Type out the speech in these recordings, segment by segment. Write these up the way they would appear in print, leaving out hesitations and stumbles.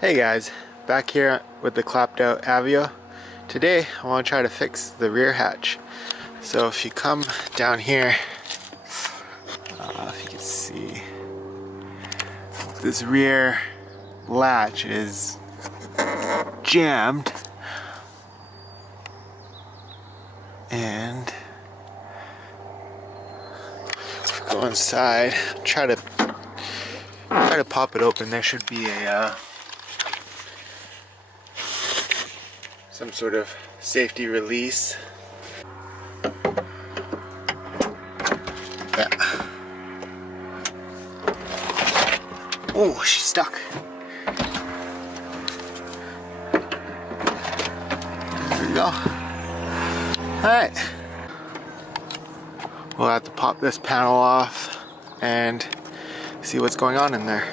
Hey guys, back here with the clapped out Aveo. Today I want to try to fix the rear hatch. So if you come down here, if you can see, this rear latch is jammed, and if we go inside, try to pop it open. There should be a some sort of safety release. Yeah. Oh, she's stuck. There we go. Alright. We'll have to pop this panel off and see what's going on in there.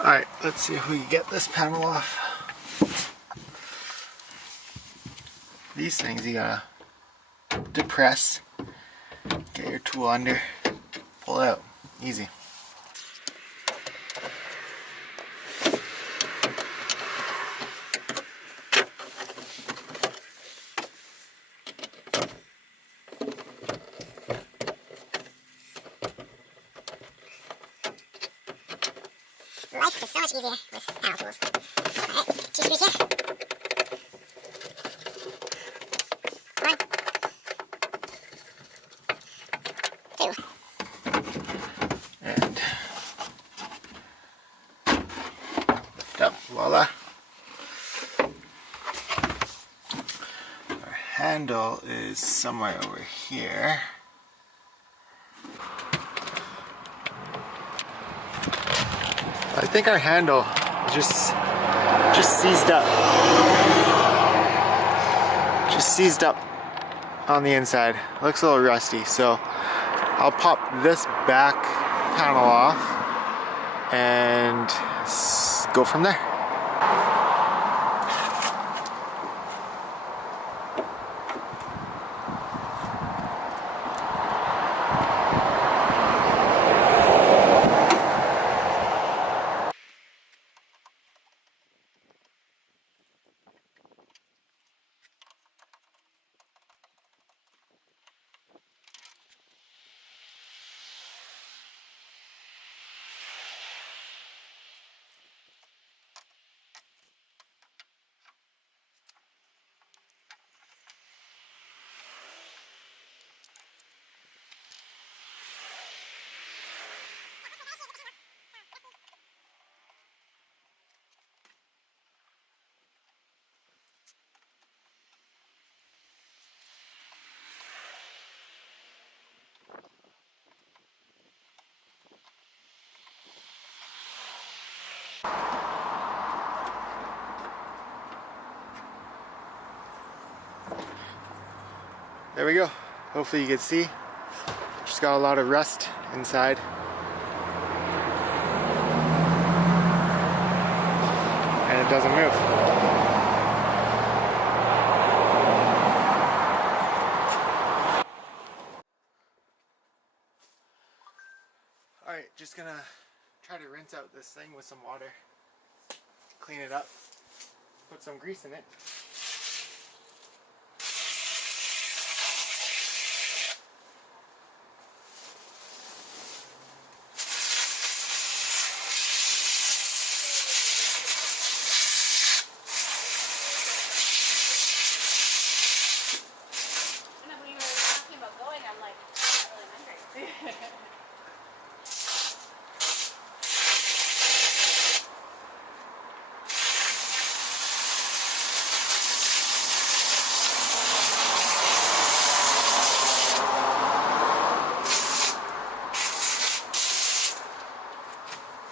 Alright, let's see if we can get this panel off. These things you gotta depress, get your tool under, pull it out, easy. Life is so much easier with panel tools. Alright, 2 screws here. And up, voila. Our handle is somewhere over here. I think our handle just seized up. Just seized up on the inside. Looks a little rusty, so I'll pop this back panel off and go from there. There we go. Hopefully you can see. Just got a lot of rust inside. And it doesn't move. Alright, just gonna try to rinse out this thing with some water. Clean it up. Put some grease in it.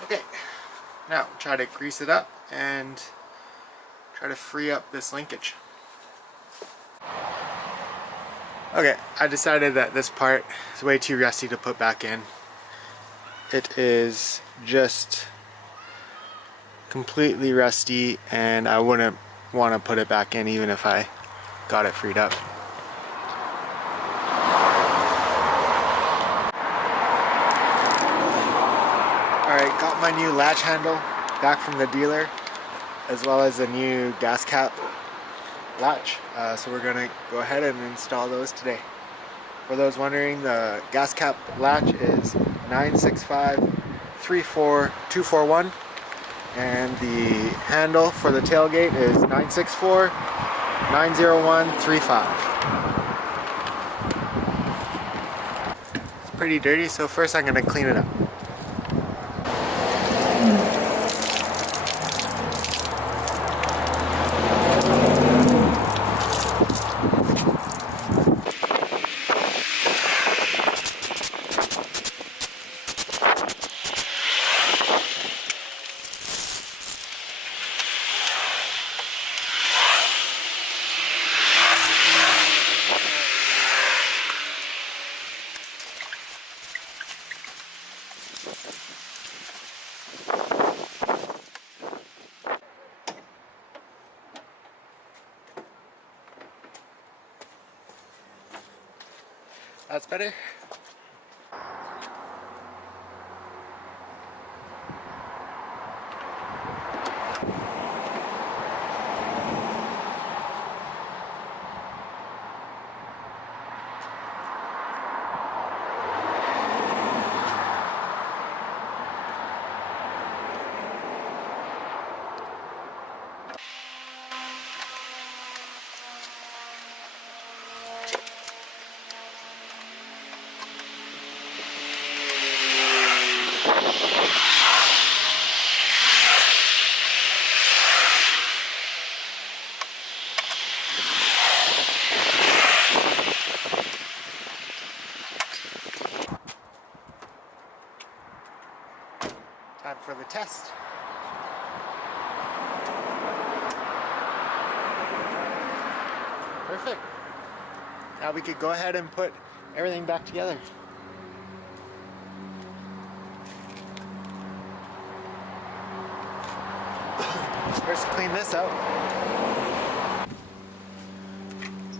Okay, now try to grease it up and try to free up this linkage. Okay, I decided that this part is way too rusty to put back in. It is just completely rusty and I wouldn't want to put it back in even if I got it freed up. Alright, got got my new latch handle back from the dealer, as well as a new gas cap latch. So we're gonna go ahead and install those today. For those wondering, the gas cap latch is 965-34241, and the handle for the tailgate is 964-90135. It's pretty dirty, so first I'm gonna clean it up. That's better. Time for the test. Perfect. Now we could go ahead and put everything back together. First, clean this out.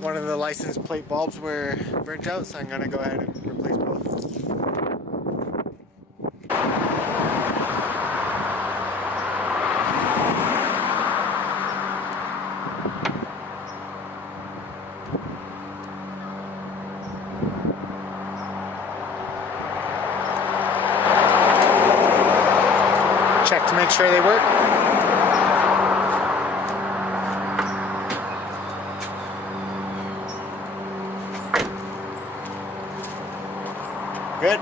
One of the license plate bulbs were burnt out, so I'm gonna go ahead and replace both. Check to make sure they work. Good.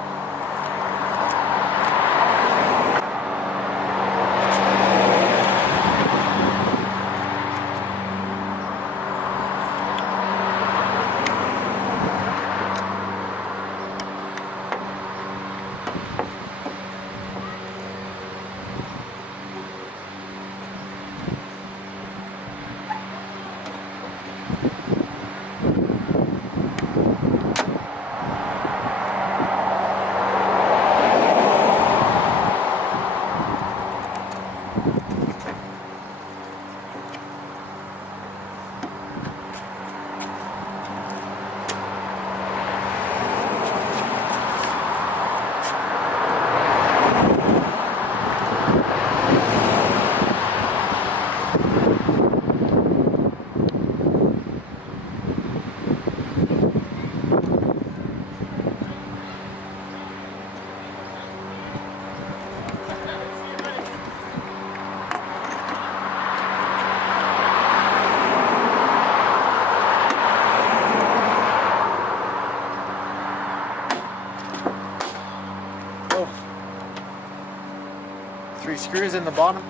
Oh. 3 screws in the bottom.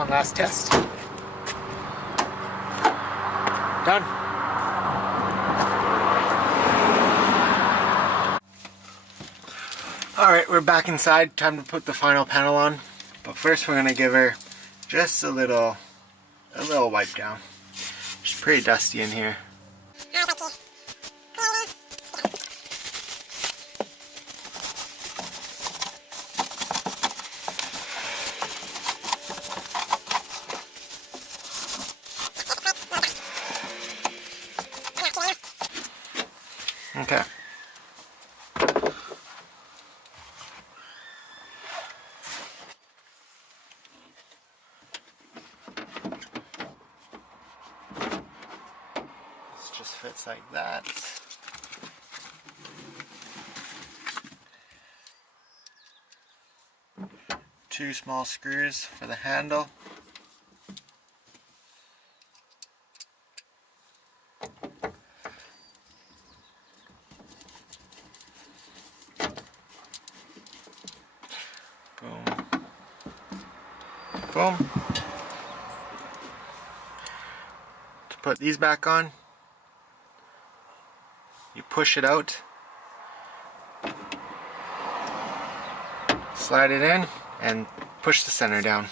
one last test. Done. Alright, we're back inside. Time to put the final panel on. But first we're gonna give her just a little wipe down. She's pretty dusty in here. Okay. This just fits like that. Two small screws for the handle. Boom. Boom. To put these back on, you push it out, slide it in, and push the center down.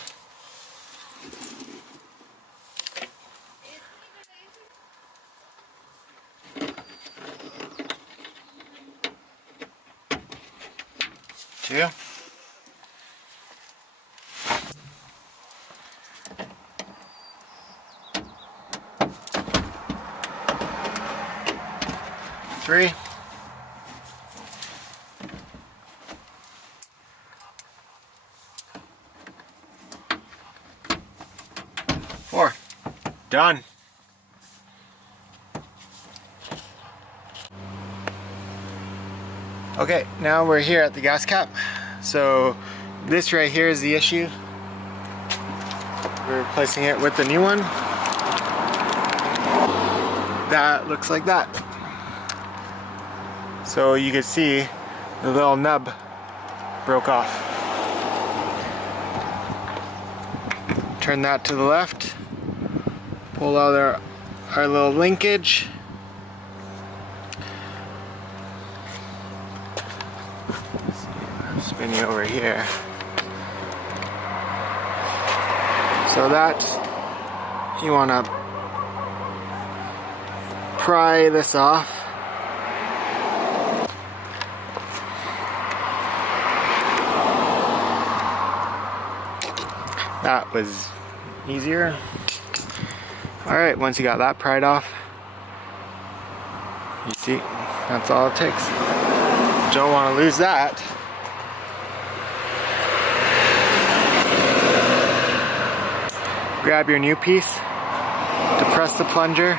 Two. Three. Four. Done. Okay, now we're here at the gas cap. So this right here is the issue. We're replacing it with the new one. That looks like that. So you can see the little nub broke off. Turn that to the left. Pull out our little linkage. Spin you over here. So that you want to pry this off. That was easier. Alright, once you got that pried off, you see, that's all it takes. Don't want to lose that. Grab your new piece, depress the plunger,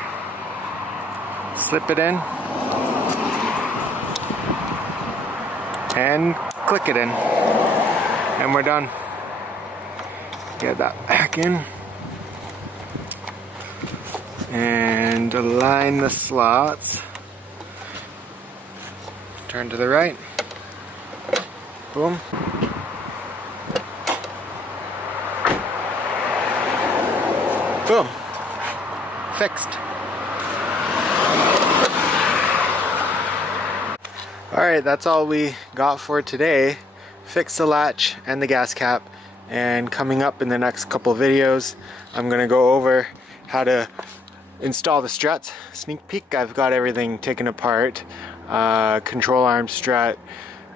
slip it in, and click it in. And we're done. Get that back in. And align the slots. Turn to the right. Boom. Boom. Fixed. Alright, that's all we got for today. Fix the latch and the gas cap. And coming up in the next couple videos, I'm going to go over how to install the struts. Sneak peek, I've got everything taken apart. Control arm strut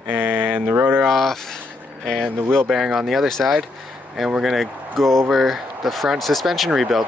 and the rotor off and the wheel bearing on the other side. And we're going to go over the front suspension rebuild.